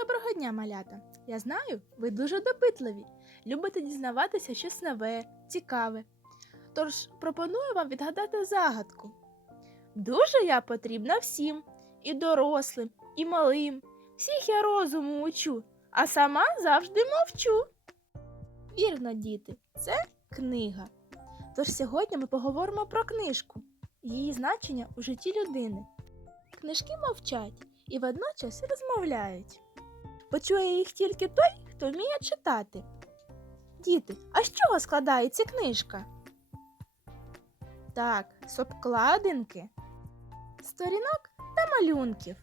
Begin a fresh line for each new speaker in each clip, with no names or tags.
Доброго дня, малята! Я знаю, ви дуже допитливі, любите дізнаватися щось нове, цікаве. Тож пропоную вам відгадати загадку. Дуже я потрібна всім, і дорослим, і малим. Всіх я розуму учу, а сама завжди мовчу. Вірно, діти, це книга. Тож сьогодні ми поговоримо про книжку, її значення у житті людини. Книжки мовчать і водночас розмовляють. Почує їх тільки той, хто вміє читати. Діти, а з чого складається книжка? Так, з обкладинки, сторінок та малюнків.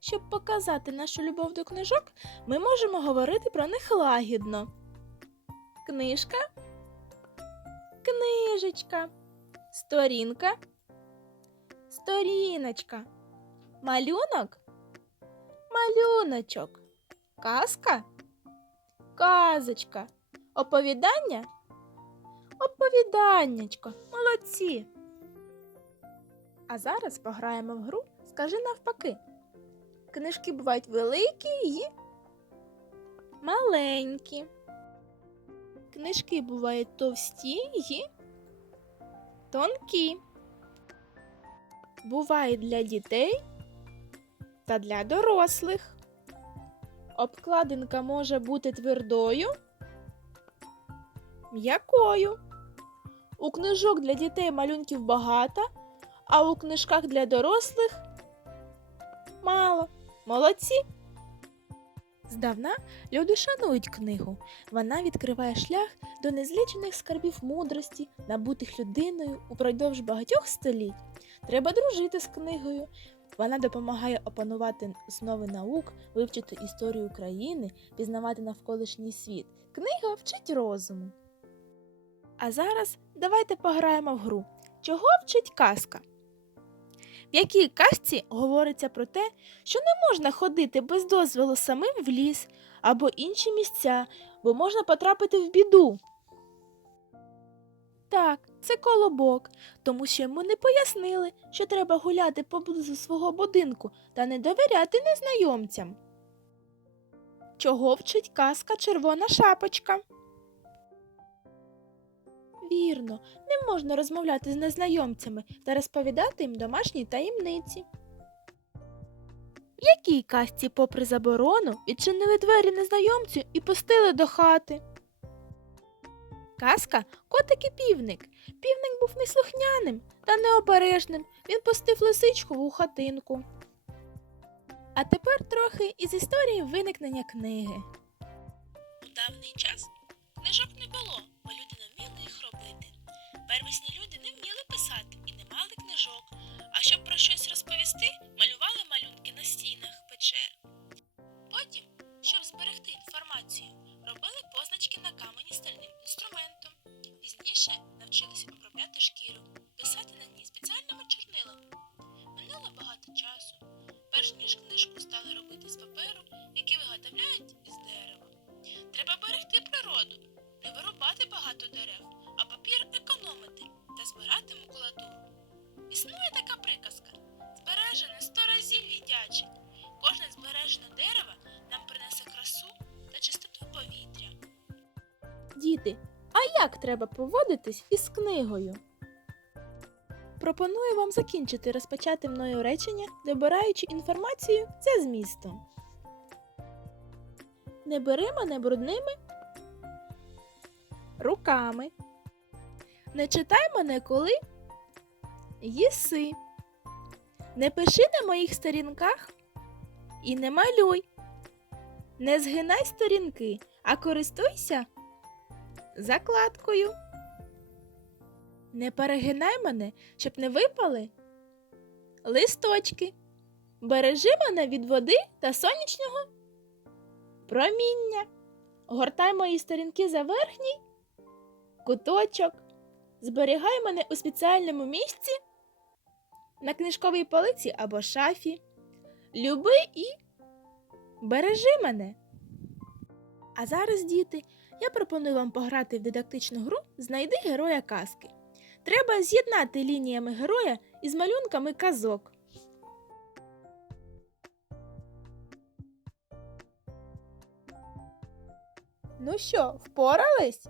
Щоб показати нашу любов до книжок, ми можемо говорити про них лагідно. Книжка, книжечка, сторінка, сторіночка, малюнок, малюночок, казка, казочка, оповідання, оповіданнячко, молодці. А зараз пограємо в гру Скажи навпаки. Книжки бувають великі і маленькі. Книжки бувають товсті і тонкі. Бувають для дітей та для дорослих. Обкладинка може бути твердою, м'якою. У книжок для дітей малюнків багато, а у книжках для дорослих мало. Молодці! Здавна люди шанують книгу. Вона відкриває шлях до незлічених скарбів мудрості, набутих людиною упродовж багатьох століть. Треба дружити з книгою. Вона допомагає опанувати основи наук, вивчити історію країни, пізнавати навколишній світ. Книга вчить розуму. А зараз давайте пограємо в гру. Чого вчить казка? В якій казці говориться про те, що не можна ходити без дозволу самим в ліс або інші місця, бо можна потрапити в біду. Так, це колобок, тому що йому не пояснили, що треба гуляти поблизу свого будинку та не довіряти незнайомцям. Чого вчить казка червона шапочка? Вірно, не можна розмовляти з незнайомцями та розповідати їм домашні таємниці. В якій казці, попри заборону, відчинили двері незнайомцю і пустили до хати? Казка котик і півник. Півник був неслухняним та необережним. Він пустив лисичку у хатинку. А тепер трохи із історії виникнення книги.
У давній час книжок не було, бо люди не вміли їх робити. Первісні люди не вміли писати і не мали книжок, а щоб про щось розповісти, Пізніше навчилися обробляти шкіру, писати на ній спеціальними чорнилами. Минуло багато часу, перш ніж книжку стали робити з паперу, який виготовляють із дерева. Треба берегти природу, не вирубати багато дерев, а папір економити та збирати макулатуру. Існує така приказка: збережене сто разів віддячить. Кожне збережене дерево нам принесе красу та чистоту повітря.
Діти, а як треба поводитись із книгою? Пропоную вам закінчити розпочати мною речення, добираючи інформацію за змістом. Не бери мене брудними руками. Не читай мене, коли їси. Не пиши на моїх сторінках і не малюй. Не згинай сторінки, а користуйся закладкою. Не перегинай мене, щоб не випали листочки. Бережи мене від води та сонячного проміння. Гортай мої сторінки за верхній куточок. Зберігай мене у спеціальному місці на книжковій полиці або шафі. Люби і бережи мене. А зараз, діти, я пропоную вам пограти в дидактичну гру Знайди героя казки. Треба з'єднати лініями героя із малюнками казок. Ну що, впорались?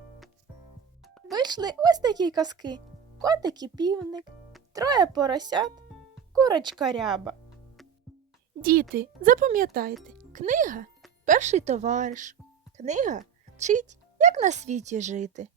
Вийшли ось такі казки. Котик і півник, троє поросят, курочка ряба. Діти, запам'ятайте, книга перший товариш. Книга вчить, як на світі жити.